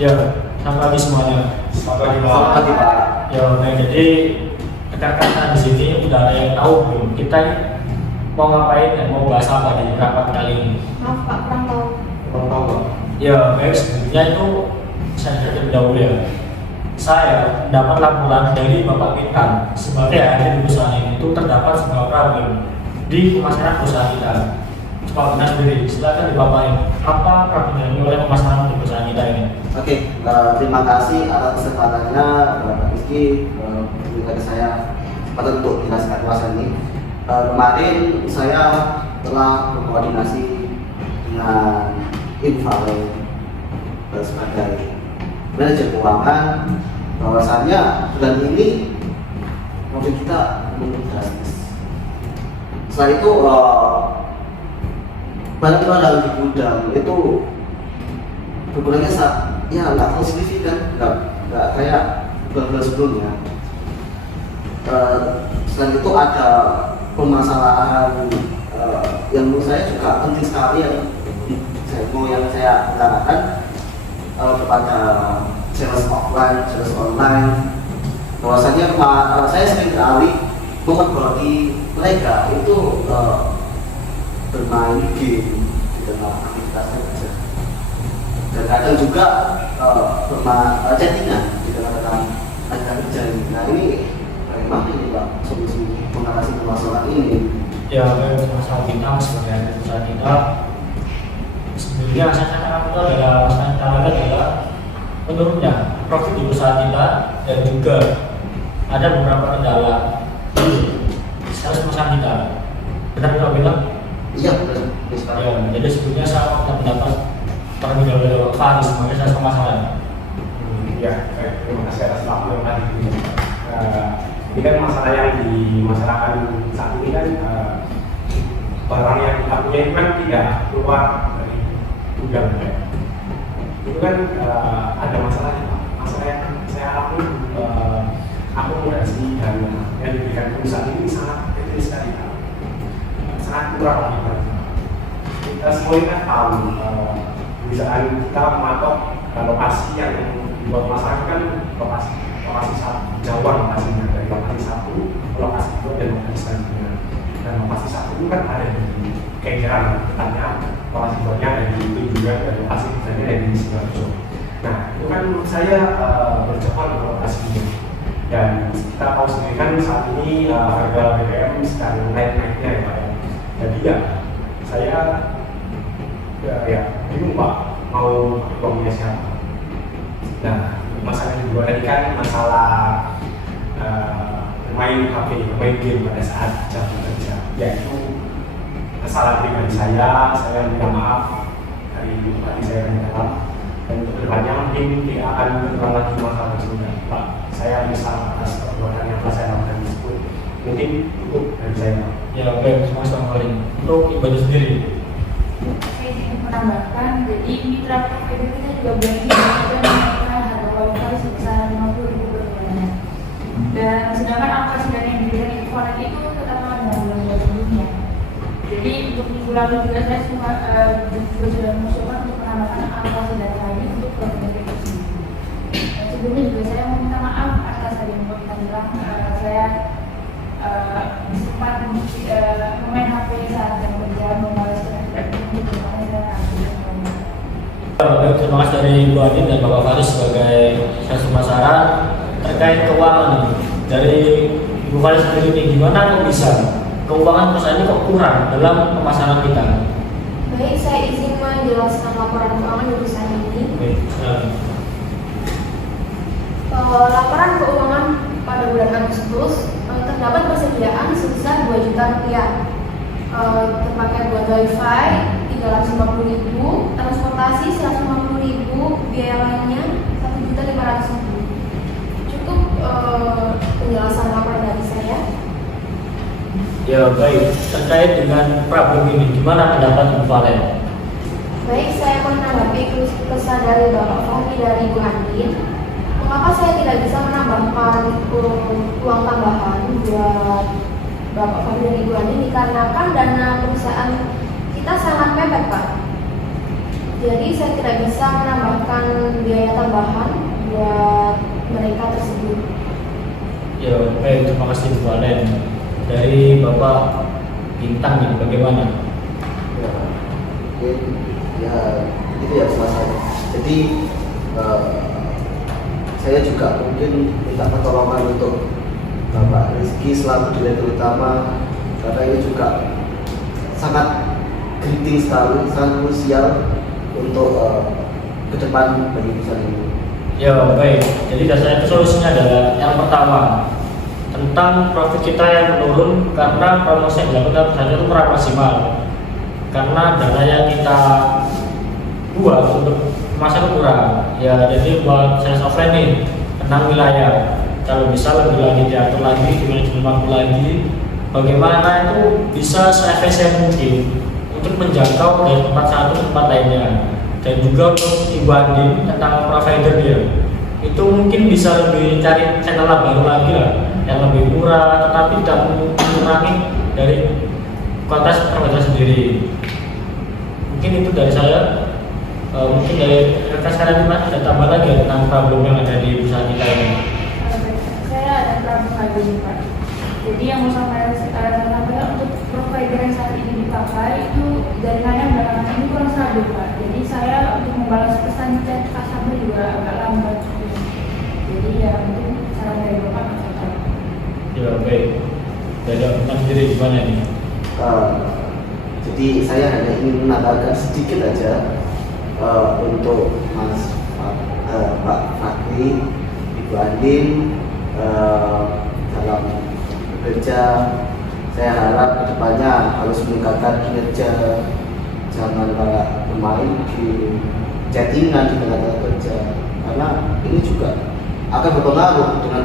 Ya, selamat pagi semuanya. Selamat pagi, Pak. Selamat pagi, Pak. Ya, baik. Jadi rekan-rekan di sini udah ada yang tahu belum kita ini mau ngapain dan mau bahas apa di rapat kali ini? Maaf Pak, kurang tahu. Kurang tahu, Pak. Ya, baik. Sebelumnya itu saya terlebih dahulu ya. Saya dapat laporan dari Bapak Pintan sebagai ahli di perusahaan ini itu terdapat sebuah problem di pemasaran perusahaan kita. Coba benar diri, silakan dipaparin apa problem yang oleh pemasaran di perusahaan kita ini. Oke, terima kasih atas kesempatannya Bapak Rizky memberikan saya kesempatan untuk menjelaskan ulasan ini. Kemarin saya telah berkoordinasi dengan Invale sebagai manajer keuangan bahwasannya bulan ini profit kita menurun drastis. Setelah itu barang-barang di gudang itu berkurangnya nggak signifikan, nggak kayak bulan sebelumnya. Selain itu ada permasalahan yang menurut saya juga penting sekali yang saya utarakan kepada sales offline, sales online. Bahwasanya saya sering kali memperbolehkan mereka itu bermain game di dalam aktivitas kerja, dan kadang juga chattingan di dalam tenaga kerja ini. Nah ini bagaimana ini Pak solusi mengatasi permasalahan ini? Ya, masalah kita sebagai perusahaan kita sebenarnya saya itu adalah masalah adalah menurunnya profit di perusahaan kita dan juga ada beberapa kendala di sales perusahaan kita. Benar tidak bilang? Iya benar. Ya, jadi sebelumnya saya akan mendapat terlebih dahulu dari Pak Faris sebagai sales pemasaran. Ya, baik. Terima kasih atas waktu yang tadi. Ini kan masalah yang dimasalahkan saat ini kan barang yang kita punya itu kan tidak keluar dari gudang ya. Itu kan ada masalahnya Pak. Masalah yang saya alami akomodasi dana yang diberikan perusahaan ini sangat kecil sekali Pak. Sangat kurang Pak. Kita semua ini kan tahu misalkan kita mematok lokasi yang dibuat masyarakat kan lokasi satu jauh lokasinya dari lokasi satu ke lokasi dua dan lokasi selanjutnya, dan lokasi satu itu kan ada di Kejaran tempatnya, lokasi duanya ada di itu juga, dan lokasi tiga ada di Sidoarjo. Nah itu kan menurut saya berjauhan dengan lokasi ini, dan kita tahu sendiri kan saat ini harga BBM sedang naik-naiknya ya Pak. Jadi ya saya ya bingung Pak mau uangnya siapa. Nah masalah yang kedua tadi kan masalah main HP, main game pada saat jam kerja, yaitu kesalahan pribadi saya minta maaf dari tadi saya dalam, dan untuk kedepannya mungkin tidak akan berulang lagi masalah tersebut Pak. Saya menyesal atas perbuatan yang telah saya lakukan tersebut. Mungkin cukup dari saya Pak. Ya, baik, sama-sama paling untuk ibadah sendiri. Saya ingin menambahkan, jadi mitra profit kita juga berarti menaikkan harga kualitas sebesar 50.000 per bulannya. Dan sedangkan angka sedang yang diberikan Infonet itu tetap sama dengan bulan-bulan sebelumnya. Jadi untuk minggu lalu juga saya juga sudah mencoba untuk menambahkan angka sedang lagi untuk profit itu sendiri. Sebelumnya juga saya meminta maaf atas tadi yang kita bilang saya sempat memain HP saat jam kerja membalas Terima kasih dari Bu Adin dan Bapak Faris sebagai sales pemasaran terkait keuangan nih. Dari Ibu Faris sendiri nih, gimana kok bisa keuangan perusahaan ini kok kurang dalam pemasaran kita? Baik, saya izin menjelaskan laporan keuangan di perusahaan ini. Baik, Laporan keuangan pada bulan Agustus terdapat persediaan sebesar 2 juta rupiah, terpakai buat wifi 350.000, transportasi 150.000, biaya lainnya 1.500.000. Cukup penjelasan laporan dari saya. ya baik, terkait dengan problem ini, gimana pendapat Ibu Valen? Baik, saya menanggapi kesan dari Bapak Fahri dari Bu Andin. Mengapa saya tidak bisa menambahkan uang tambahan buat Bapak Fahri dan Ibu Andin? Dikarenakan dana perusahaan kita sangat mepet Pak. Jadi saya tidak bisa menambahkan biaya tambahan buat mereka tersebut. Ya, baik, terima kasih Bu Alen. Dari Bapak Bintang nih, bagaimana? Ya, mungkin ya itu ya Mas saya. Jadi saya juga mungkin minta pertolongan untuk Bapak Rizky selaku direktur utama, karena ini juga sangat penting sekali, sangat krusial untuk ke depan bagi perusahaan ini. Ya, baik. Jadi dasarnya solusinya adalah yang pertama, tentang profit kita yang menurun karena promosi yang dilakukan perusahaan itu kurang maksimal. Karena dana yang kita buat untuk masa kurang. Ya, jadi buat sales offline nih, 6 wilayah. Kalau bisa lebih lagi diatur lagi, manajemen waktu lagi, bagaimana itu bisa seefisien mungkin untuk menjangkau dari tempat satu ke tempat lainnya. Dan juga untuk Ibu Andin tentang provider dia, itu mungkin bisa lebih cari channel baru lagi lah, yang lebih murah tetapi tidak mengurangi dari kualitas provider sendiri. Mungkin itu dari saya. Mungkin dari rekan sekalian ada tambah lagi ya tentang problem yang ada di perusahaan kita ini. Saya ada problem lagi nih Pak. Jadi yang mau saya sampaikan untuk provider yang saat ini dipakai itu jaringannya belakangan ini kurang stabil Pak. Jadi saya untuk membalas pesan chat customer juga agak lambat. Jadi ya mungkin saran dari Bapak apa? Ya, baik. Dari tentang sendiri gimana nih? Jadi saya hanya ingin menambahkan sedikit aja untuk Pak Fakri, Ibu Andin dalam bekerja. Saya harap kedepannya harus meningkatkan kinerja, jangan kayak bermain di chattingan di tengah kerja, karena ini juga akan berpengaruh dengan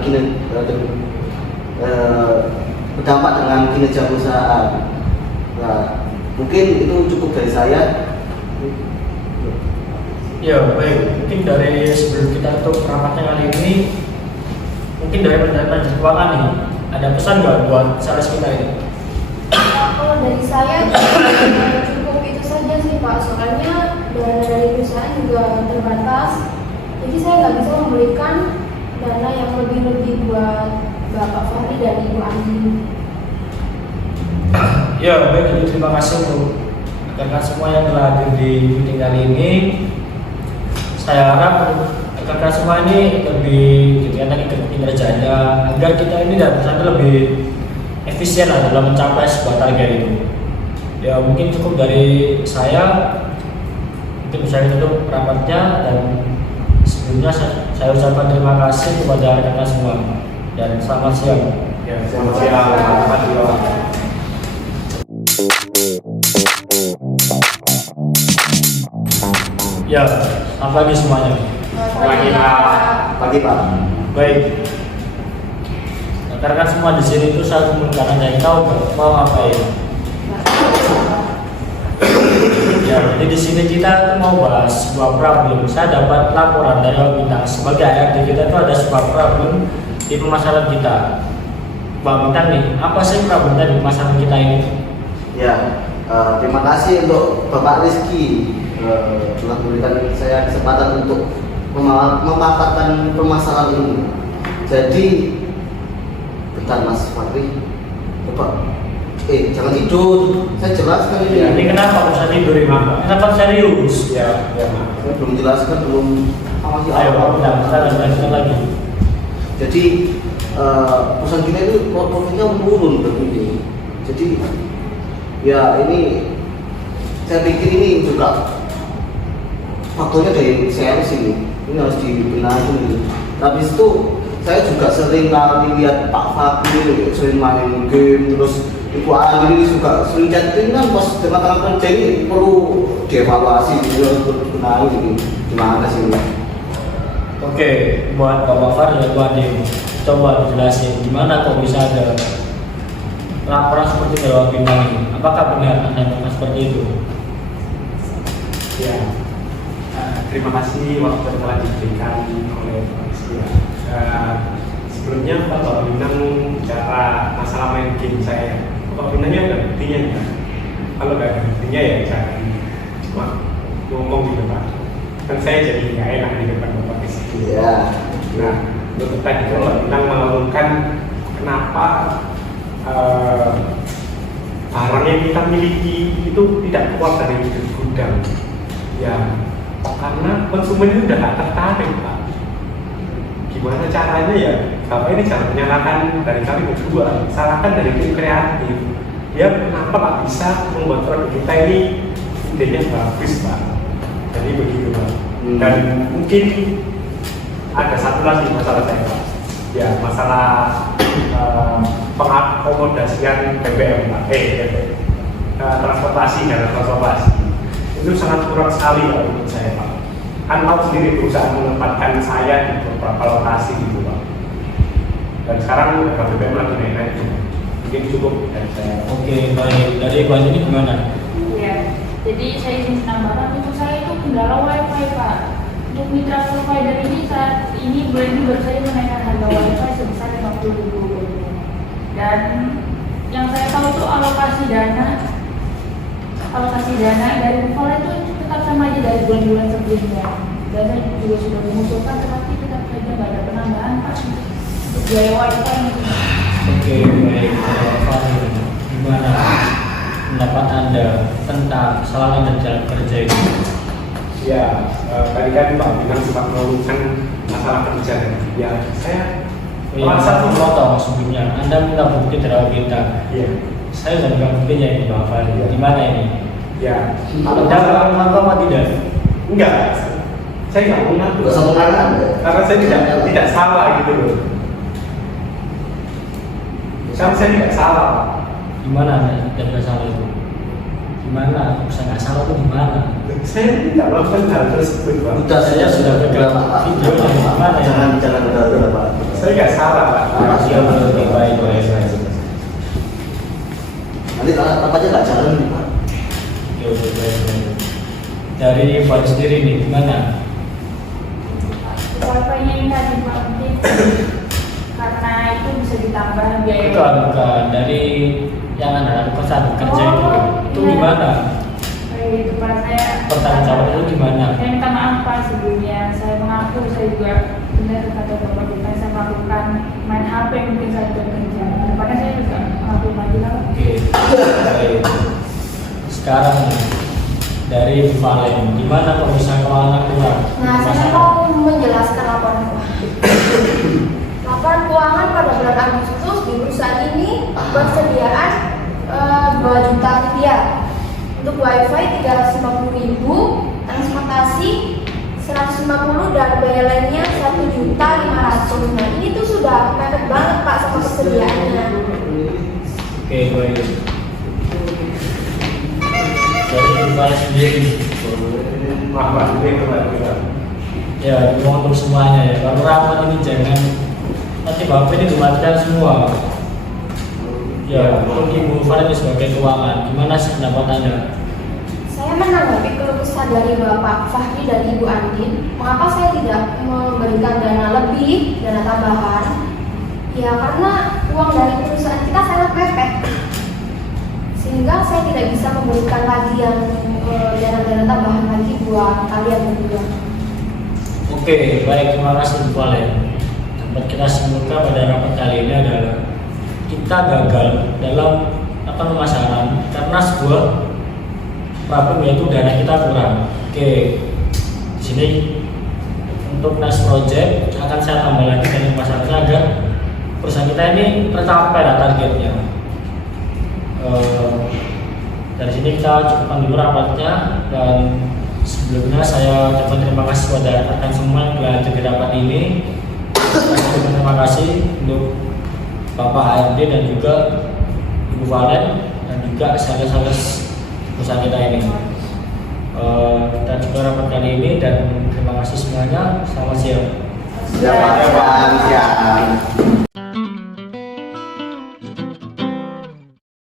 berdampak dengan kinerja perusahaan. Nah, mungkin itu cukup dari saya. Ya, baik. Mungkin dari sebelum kita tutup rapatnya kali ini, mungkin dari manajemen keuangan nih, ada pesan nggak buat sales kita ini? Kalau dari saya cukup itu saja sih Pak, soalnya dana dari perusahaan juga terbatas, jadi saya nggak bisa memberikan dana yang lebih buat Bapak Fahri dan Ibu Andi. Ya, baik. Jadi terima kasih untuk rekan semua yang telah hadir di meeting kali ini. Saya harap rekan semua ini lebih gitu lagi kinerjanya agar kita ini dan perusahaan lebih efisien lah dalam mencapai sebuah target itu. Ya, mungkin cukup dari saya. Mungkin bisa ditutup rapatnya, dan sebelumnya saya ucapkan terima kasih kepada rekan semua dan selamat siang. Ya, selamat siang. Selamat siang. Ya, selamat pagi semuanya. Pagi Pak. Pagi Pak. Baik. Rekan semua di sini itu saya kumpulkan Anda yang tahu mau ngapain. Ya, jadi di sini kita mau bahas sebuah problem. Saya dapat laporan dari Pak Bintang sebagai ARD kita itu ada sebuah problem di pemasaran kita. Pak Bintang nih, apa sih problem di pemasaran kita ini? Ya, terima kasih untuk Bapak Rizky telah memberikan saya kesempatan untuk memaparkan permasalahan ini. Jadi, bentar Mas Fakri, coba, jangan tidur, saya jelaskan ini. Ya, ini kenapa bisa tidur ini? Kenapa serius? Ya, Pak. Saya belum jelaskan, belum masih Ayo Pak awal. Bintang, kita lanjutkan lagi. Jadi perusahaan kita itu profitnya menurun begini. Jadi ya ini saya pikir ini juga faktornya dari sales ini harus dibenahi. Tapi itu saya juga sering kali lihat Pak Fakri sering main game, terus Ibu Andin ini juga sering chatting kan pas dengan tangan kerja ini perlu dievaluasi, harus dibenahi ini. Gimana sih ini? Oke, buat Bapak Far dan Bu Andin, coba dijelasin gimana kok bisa ada laporan seperti Dewan Bintang ini. Apakah benar Anda melakukan seperti itu? Ya, terima kasih waktu yang telah diberikan oleh Pak Rizky. Sebelumnya Bapak Bintang bicara masalah main game saya. Bapak Bintangnya ada buktinya nggak? Kalau nggak ada buktinya ya jangan. Cuma ngomong gitu Pak. Kan saya jadi nggak enak di depan Bapak di situ. Iya. Nah, untuk tadi kalau kita mengumumkan kenapa barang yang kita miliki itu tidak keluar dari gudang, ya karena konsumen itu udah nggak tertarik Pak. Gimana caranya ya? Bapak ini jangan menyalahkan dari kami berdua, salahkan dari tim kreatif. Dia kenapa nggak bisa membuat produk kita ini idenya bagus Pak? Jadi begitu Pak. Dan mungkin ada satu lagi masalah saya Pak. Ya masalah pengakomodasian BBM Pak. Transportasi dan transportasi itu sangat kurang sekali Pak menurut saya Pak. Kan tahu sendiri perusahaan menempatkan saya di beberapa lokasi gitu Pak. Dan sekarang BBM lagi naik-naik. Mungkin cukup dari saya. Oke, baik. Dari Mbak ini gimana? Iya, jadi saya izin menambahkan untuk saya itu kendala wifi Pak. Untuk mitra provider ini saat ini bulan ini baru saja menaikkan harga wifi sebesar 50.000. Dan yang saya tahu itu alokasi dana dari Buffalo itu tetap sama aja dari bulan-bulan sebelumnya. Dana juga sudah mengusulkan tetapi tetap saja nggak ada penambahan Pak untuk biaya wifi. Oke, baik. Fahri, gimana pendapat Anda tentang kesalahan dan jalan kerja ini? Ya, tadi kan Pak Bintang sempat mengeluhkan masalah kerja. Ya, saya merasa memotong sebelumnya. Anda minta bukti terhadap kita. Iya. Saya sudah pegang buktinya ini Pak Fahri. Gimana ini? Ya, Anda mengaku apa tidak? enggak. Saya nggak mengaku. Nggak usah mengaku. Karena saya tidak salah gitu loh. Kan saya tidak salah. Gimana Anda tidak salah itu? Gimana? Bisa nggak salah itu gimana? Saya tidak melakukan hal tersebut Pak. Udah saya sudah pegang video yang mana ya? Jangan benar Pak. Saya nggak salah Pak. Ya, baik, baik, baik. Nanti tampaknya nggak jalan nih Pak. Oke, baik, baik. Dari Pak sendiri nih, gimana? Wifi-nya ini tadi Pak mungkin karena itu bisa ditambah biaya. Bukan dari yang Anda pesan kerja itu gimana? Itu Pak, saya Pertanyaan jawab itu gimana? Saya minta maaf Pak sebelumnya. Saya mengaku saya juga benar kata Bapak kita saya melakukan main HP mungkin saya tidak kerja. Depannya saya juga mengaku lagi lah. Oke, baik. Sekarang dari Valen, gimana perusahaan keuangan kurang? Nah, saya mau menjelaskan laporan keuangan. Laporan keuangan pada bulan Agustus di perusahaan ini persediaan 2 juta rupiah. Untuk wifi 350.000, transportasi 150 dan biaya lainnya 1.500.000. Nah ini tuh sudah mepet banget Pak sama persediaannya. Oke, baik. Dari Valen sendiri, Maaf Pak, itu Pak. ya mohon untuk semuanya ya. Kalau rapat ini jangan nanti Bapak ini dimatikan semua. Ya, untuk Ibu Valen sebagai keuangan, gimana sih pendapat Anda? Saya menanggapi keluh kesah dari Bapak Fahri dan Ibu Andin. Mengapa saya tidak memberikan dana lebih, dana tambahan? Ya karena uang dari perusahaan kita sangat mepet, sehingga saya tidak bisa memberikan lagi yang dana-dana tambahan lagi buat kalian berdua. Oke, baik, terima kasih Bu Valen. Dapat kita simpulkan pada rapat kali ini adalah kita gagal dalam pemasaran karena sebuah problem yaitu dana kita kurang. Oke, di sini untuk next project akan saya tambah lagi dari pemasaran agar perusahaan kita ini tercapai lah targetnya. Dari sini kita cukupkan dulu rapatnya dan sebelumnya saya ucapkan terima kasih kepada rekan semua yang telah hadir di rapat ini. Terima kasih untuk Bapak ARD dan juga Ibu Valen dan juga sales-sales perusahaan kita ini. Kita juga rapat kali ini dan terima kasih semuanya. Selamat siang. Selamat siang.